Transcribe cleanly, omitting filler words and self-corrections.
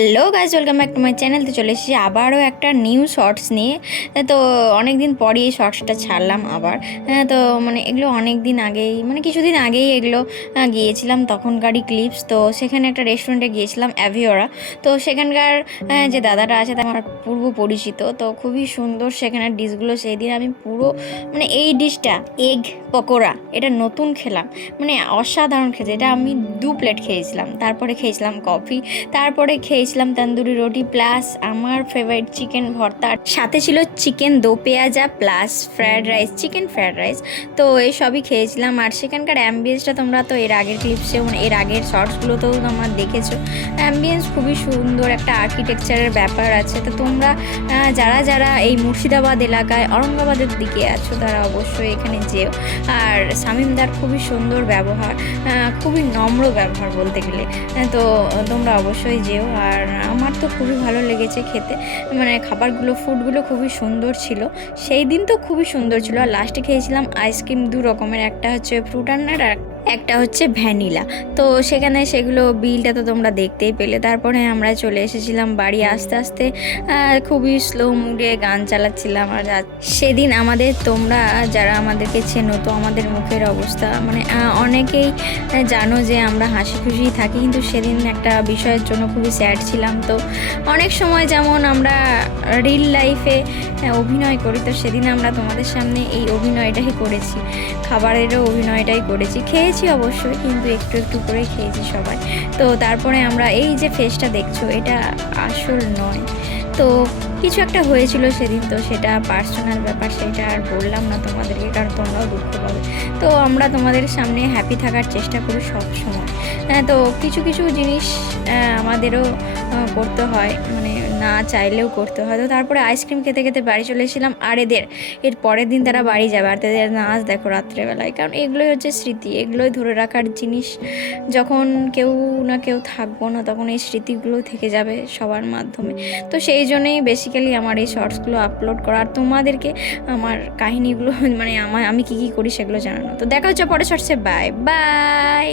Hello guys, welcome back to my channel. তো চলে এসেছি আবারও একটা নিউ শর্টস নিয়ে। তো অনেক দিন পরই এই শর্টসটা ছাড়লাম আবার। তো এগুলো অনেক দিন আগেই, কিছুদিন আগেই এগুলো গিয়েছিলাম, তখনকারই ক্লিপস। তো সেখানে একটা রেস্টুরেন্টে গিয়েছিলাম, অ্যাভিওরা। তো সেখানকার যে দাদাটা আছে তা আমার পূর্ব পরিচিত। তো খুবই সুন্দর সেখানের ডিশগুলো। সেই দিন আমি পুরো এই ডিশটা এগ পকোড়া, এটা নতুন খেলাম, অসাধারণ খেতে। এটা আমি 2 প্লেট খেয়েছিলাম। তারপরে খেয়েছিলাম কফি, তারপরে খেয়েছিলাম তন্দুরি রুটি, প্লাস আমার ফেভারিট চিকেন ভর্তা, সাথে ছিল chicken do pyaza, plus fried rice, chicken fried rice. তো এই সবই খেয়েছিলাম। আর সেখানকার অ্যাম্বিয়েন্সটা তোমরা তো এর আগের ক্লিপসেও এর আগের শর্টসগুলোতেও তোমরা দেখেছো। অ্যাম্বিয়েন্স খুবই সুন্দর, একটা আর্কিটেকচারের ব্যাপার আছে। তো তোমরা যারা যারা এই মুর্শিদাবাদ এলাকায় অরঙ্গাবাদের দিকে আছো তারা অবশ্যই এখানে যেও। আর শামীমদার খুবই সুন্দর ব্যবহার, খুবই নম্র ব্যবহার বলতে গেলে। তো তোমরা অবশ্যই যেও। আর আমার তো খুবই ভালো লেগেছে খেতে, খাবারগুলো, ফুডগুলো খুবই সুন্দর ছিল। সেই দিন তো খুবই সুন্দর ছিল। আর লাস্টে খেয়েছিলাম আইসক্রিম 2 রকমের, একটা হচ্ছে ফ্রুট আর একটা হচ্ছে ভ্যানিলা। তো সেগুলো বিলটা তো তোমরা দেখতেই পেলে। তারপরে আমরা চলে এসেছিলাম বাড়ি। আস্তে আস্তে খুবই স্লো মুডে গান চালাচ্ছিলাম। আর সেদিন তোমরা যারা আমাদেরকে চেনো তো আমাদের মুখের অবস্থা, অনেকেই জানো যে আমরা হাসি খুশি থাকি, কিন্তু সেদিন একটা বিষয়ের জন্য খুবই স্যাড ছিলাম। তো অনেক সময় যেমন আমরা রিল লাইফে অভিনয় করি, তো সেদিন আমরা তোমাদের সামনে এই অভিনয়টাই করেছি, খাবারেরও অভিনয়টাই করেছি। খেয়েছি অবশ্যই, কিন্তু একটু একটু করে খেয়েছি সবাই। তো তারপরে আমরা এই যে ফেসটা দেখছো, এটা আসল নয়। তো কিছু একটা হয়েছিল সেদিন, তো সেটা পার্সোনাল ব্যাপার, সেটা আর বললাম না তোমাদেরকে, কারণ তোমরাও দুঃখ পাবে। তো আমরা তোমাদের সামনে হ্যাপি থাকার চেষ্টা করি সব সময়। তো কিছু কিছু জিনিস আমাদেরও করতে হয়, না চাইলেও করতে হয়। তো তারপরে আইসক্রিম খেতে খেতে বাড়ি চলে এসেছিলাম। আর এর পরের দিন তারা বাড়ি যাবে, আর তাদের নাচ দেখো রাত্রেবেলায়, কারণ এগুলোই হচ্ছে স্মৃতি, এগুলোই ধরে রাখার জিনিস। যখন কেউ না কেউ থাকবো না, তখন এই স্মৃতিগুলো থেকে যাবে সবার মাধ্যমে। তো সেই জন্যই বেসিক্যালি আমার এই শর্টসগুলো আপলোড করা, আর তোমাদেরকে আমার কাহিনিগুলো আমি কী কী করি সেগুলো জানানো। তো দেখা হচ্ছে পরে শর্টসে। Bye bye.